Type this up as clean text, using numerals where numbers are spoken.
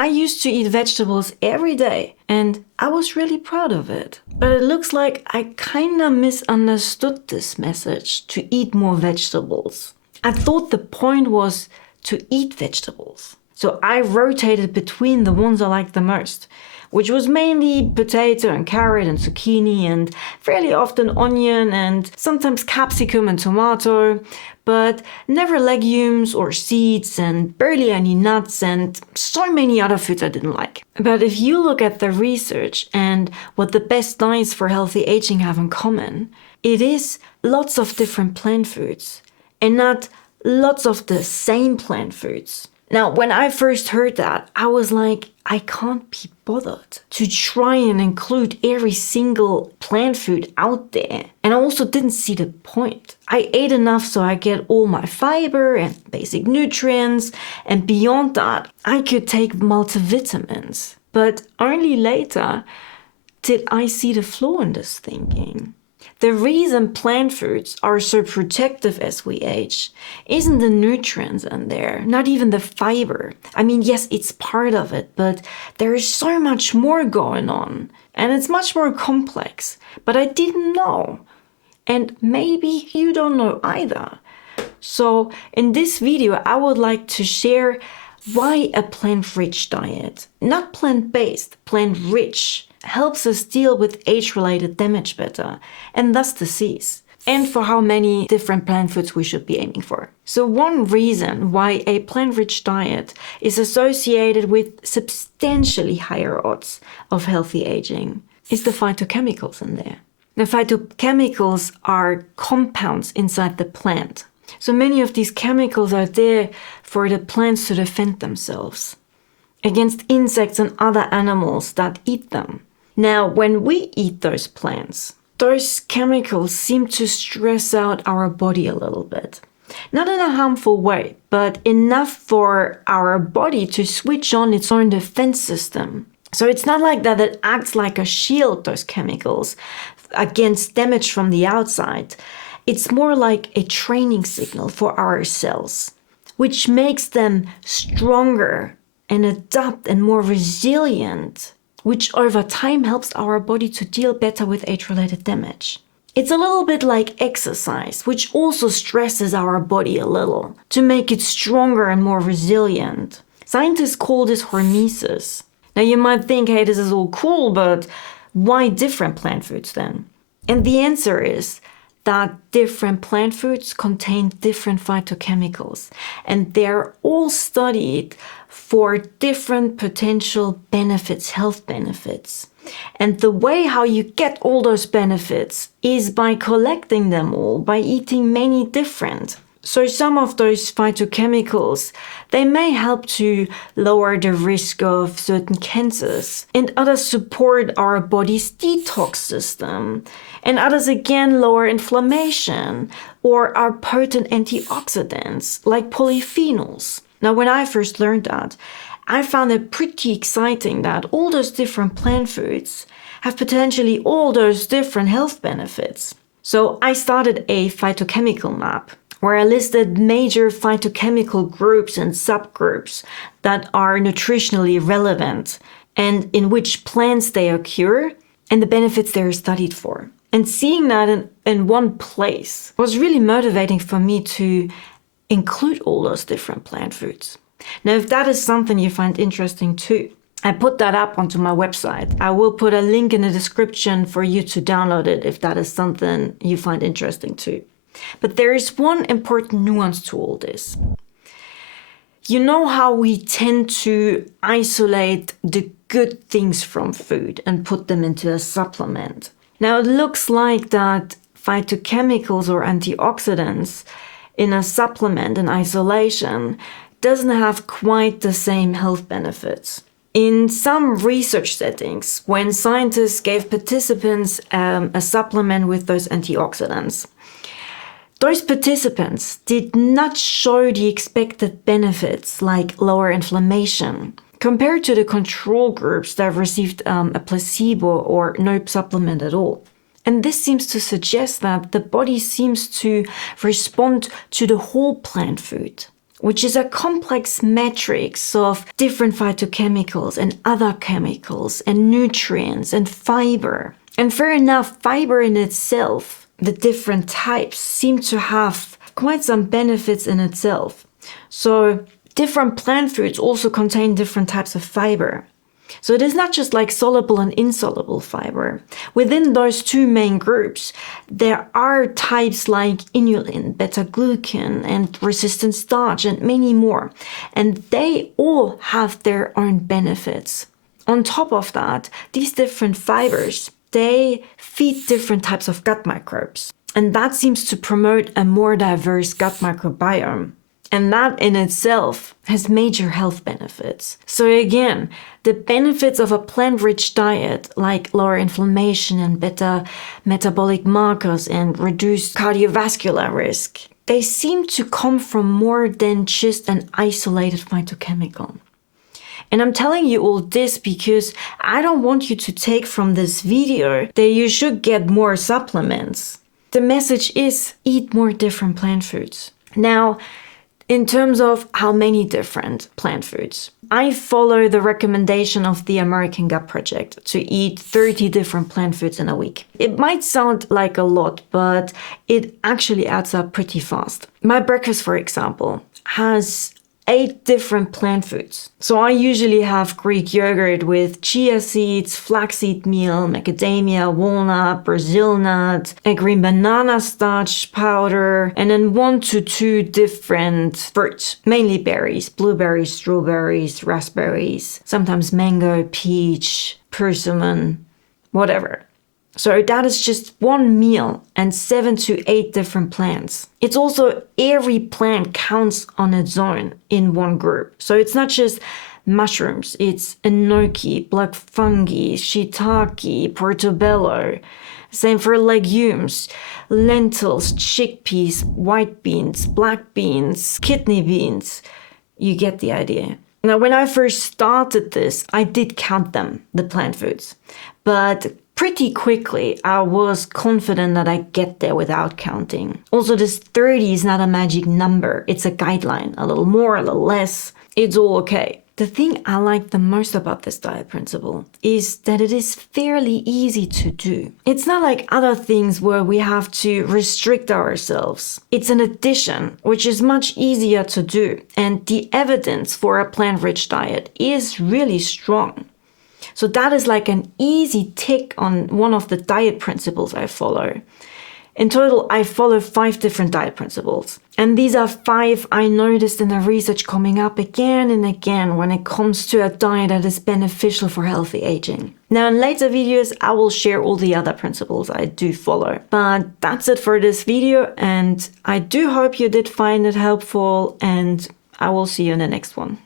I used to eat vegetables every day and I was really proud of it. But it looks like I kinda misunderstood this message to eat more vegetables. I thought the point was to eat vegetables. So I rotated between the ones I liked the most, which was mainly potato and carrot and zucchini and fairly often onion and sometimes capsicum and tomato, but never legumes or seeds and barely any nuts and so many other foods I didn't like. But if you look at the research and what the best diets for healthy aging have in common, it is lots of different plant foods and not lots of the same plant foods. Now, when I first heard that, I was like, I can't be bothered to try and include every single plant food out there. And I also didn't see the point. I ate enough so I get all my fiber and basic nutrients. And beyond that, I could take multivitamins. But only later did I see the flaw in this thinking. The reason plant foods are so protective as we age isn't the nutrients in there, not even the fiber. I mean, yes, it's part of it, but there is so much more going on and it's much more complex. But I didn't know. And maybe you don't know either. So in this video, I would like to share why a plant-rich diet, not plant-based, plant-rich, helps us deal with age-related damage better, and thus disease, and for how many different plant foods we should be aiming for. So one reason why a plant-rich diet is associated with substantially higher odds of healthy aging is the phytochemicals in there. The phytochemicals are compounds inside the plant. So many of these chemicals are there for the plants to defend themselves against insects and other animals that eat them. Now, when we eat those plants, those chemicals seem to stress out our body a little bit. Not in a harmful way, but enough for our body to switch on its own defense system. So it's not like that it acts like a shield, those chemicals, against damage from the outside. It's more like a training signal for our cells, which makes them stronger and adapt and more resilient, which over time helps our body to deal better with age-related damage. It's a little bit like exercise, which also stresses our body a little to make it stronger and more resilient. Scientists call this hormesis. Now you might think, hey, this is all cool, but why different plant foods then? And the answer is that different plant foods contain different phytochemicals, and they're all studied for different potential benefits, health benefits. And the way how you get all those benefits is by collecting them all, by eating many different. So some of those phytochemicals, they may help to lower the risk of certain cancers, and others support our body's detox system, and others again lower inflammation or are potent antioxidants like polyphenols. Now, when I first learned that, I found it pretty exciting that all those different plant foods have potentially all those different health benefits. So I started a phytochemical map where I listed major phytochemical groups and subgroups that are nutritionally relevant and in which plants they occur and the benefits they're studied for. And seeing that in one place was really motivating for me to include all those different plant foods. Now, if that is something you find interesting too, I put that up onto my website. I will put a link in the description for you to download it if that is something you find interesting too. But there is one important nuance to all this. You know how we tend to isolate the good things from food and put them into a supplement. Now it looks like that phytochemicals or antioxidants in a supplement in isolation doesn't have quite the same health benefits. In some research settings, when scientists gave participants a supplement with those antioxidants, those participants did not show the expected benefits like lower inflammation compared to the control groups that received a placebo or no supplement at all. And this seems to suggest that the body seems to respond to the whole plant food, which is a complex matrix of different phytochemicals and other chemicals and nutrients and fiber. And fair enough, fiber in itself, the different types, seem to have quite some benefits in itself. So different plant foods also contain different types of fiber. So it is not just like soluble and insoluble fiber. Within those two main groups, there are types like inulin, beta-glucan, and resistant starch, and many more. And they all have their own benefits. On top of that, these different fibers, they feed different types of gut microbes. And that seems to promote a more diverse gut microbiome. And that in itself has major health benefits. So again, the benefits of a plant-rich diet, like lower inflammation and better metabolic markers and reduced cardiovascular risk, they seem to come from more than just an isolated phytochemical. And I'm telling you all this because I don't want you to take from this video that you should get more supplements. The message is eat more different plant foods. Now, in terms of how many different plant foods, I follow the recommendation of the American Gut Project to eat 30 different plant foods in a week. It might sound like a lot, but it actually adds up pretty fast. My breakfast, for example, has 8 different plant foods. So I usually have Greek yogurt with chia seeds, flaxseed meal, macadamia, walnut, Brazil nut, a green banana starch powder, and then 1 to 2 different fruits, mainly berries, blueberries, strawberries, raspberries, sometimes mango, peach, persimmon, whatever. So that is just one meal and 7 to 8 different plants. It's also every plant counts on its own in one group. So it's not just mushrooms, it's enoki, black fungi, shiitake, portobello. Same for legumes, lentils, chickpeas, white beans, black beans, kidney beans. You get the idea. Now, when I first started this, I did count them, the plant foods. But pretty quickly, I was confident that I get there without counting. Also, this 30 is not a magic number. It's a guideline. A little more, a little less. It's all okay. The thing I like the most about this diet principle is that it is fairly easy to do. It's not like other things where we have to restrict ourselves. It's an addition, which is much easier to do. And the evidence for a plant-rich diet is really strong. So that is like an easy tick on one of the diet principles I follow. In total, I follow 5 different diet principles. And these are 5 I noticed in the research coming up again and again when it comes to a diet that is beneficial for healthy aging. Now, in later videos, I will share all the other principles I do follow. But that's it for this video, and I do hope you did find it helpful, and I will see you in the next one.